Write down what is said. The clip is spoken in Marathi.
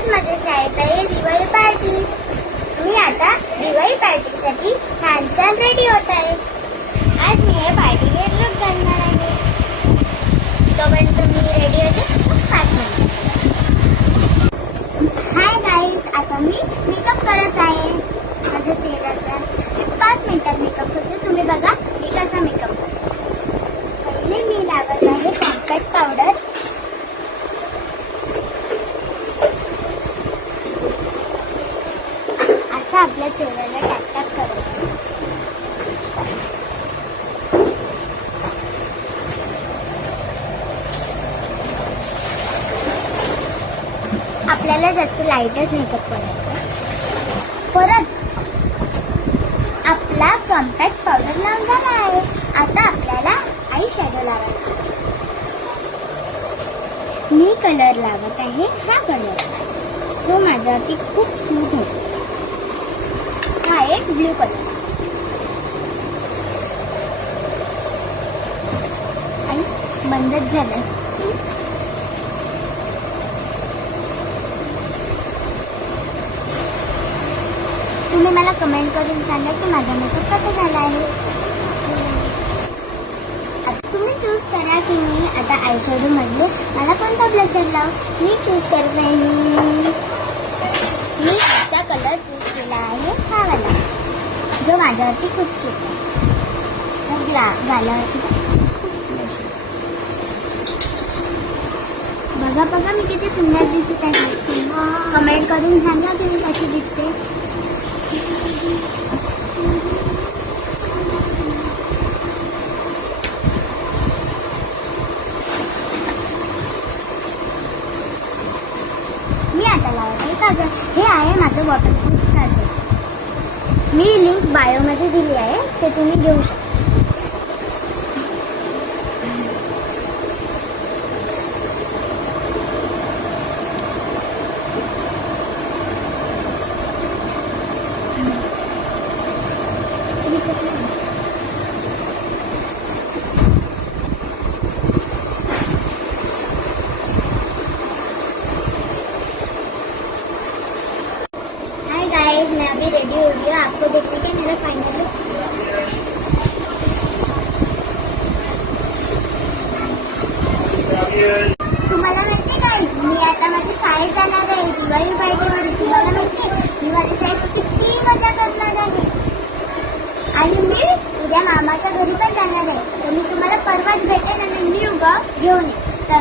आज माझ्या शाळेत आहे दिवाळी पार्टी. मी आता दिवाळी पार्टीसाठी छान छान रेडी होत आहे. आज मी हे पार्टीवेअर लुक घालणार आहे. तोपर्यंत मी रेडी होते 5 मिनिट. हाय गाईज, आता मी मेकअप करत आहे माझ्या चेहऱ्याचा. 5 मिनिटात मेकअप होते. तुम्ही बघा मी कसा मेकअप करते. पहिले मी लावत आहे कॉम्पॅक्ट पावडर. असं आपल्या चेहऱ्याला टॅप टॅप करायचं. आपल्याला जास्त लाईटच मेकअप करायचा. परत आपला कॉम्पॅक्ट पावडर लावून झाला आहे. आता आपल्याला आय शॅडो लावायचा. मी कलर लावत आहे हा कलर, सो माझ्यावरती खूप सूट होतो. हा एक ब्ल्यू कलर आणि बंदच झालं. तुम्ही मला कमेंट करून सांगा की माझा मेकअप कसा झाला आहे. आता तुम्ही चूज करा की मी आता आयशॅडो मध्ये मला कोणता ब्लशर लावू. मी चूज करत आहे मी हा कलर चूज केला आहे, हा वाला जो माझ्यावरती खूप सूट आहे. गालावरती बघा बघा मी किती सुंदर दिसत आहे. कमेंट करून सांगा तुम्ही कशी दिसते. मी आता लावत आहे काजल. हे आहे माझं वॉटरप्रूफ काजल. मी लिंक बायोमध्ये दिली आहे, ते तुम्ही घेऊ शकता. मैं अभी रेडी हो गई. आपको देखने के मेरा फाइनल लुक. तुम्हाला माहिती काय, मी आता माझ्या शाळेत जाणार आहे दिवाळी पार्टीमध्ये. तुम्हाला माहिती मी माझ्या शाळेत किती मजा करणार आहे. आणि मी उद्या मामाच्या घरी पण जाणार आहे. तर मी तुम्हाला परवाच भेटेन आणि मी उगा घेऊन येईन. तर